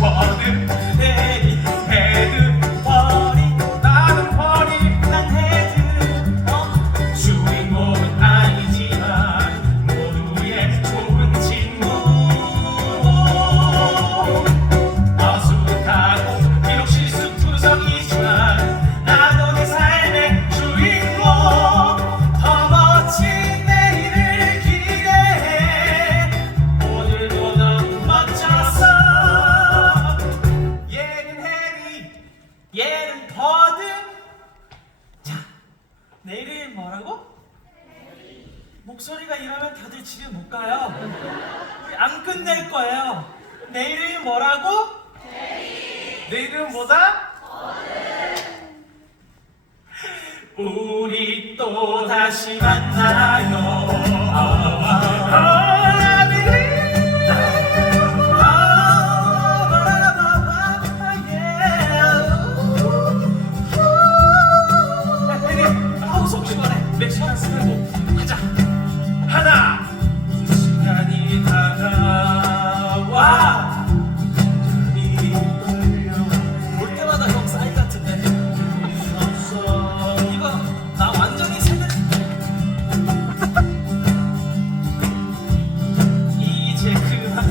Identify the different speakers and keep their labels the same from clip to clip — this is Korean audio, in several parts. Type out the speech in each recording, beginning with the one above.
Speaker 1: vardır. Hey, 얘는 버드. 자, 내일 뭐라고? 목소리가 이러면 다들 집에 못 가요. 안 끝낼 거예요. 내일은 뭐라고? 내일은 뭐다? 우리 또 다시 만나요.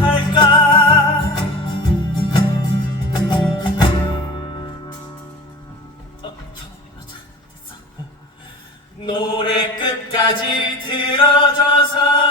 Speaker 1: 할까? 어, 노래 끝까지 들어줘서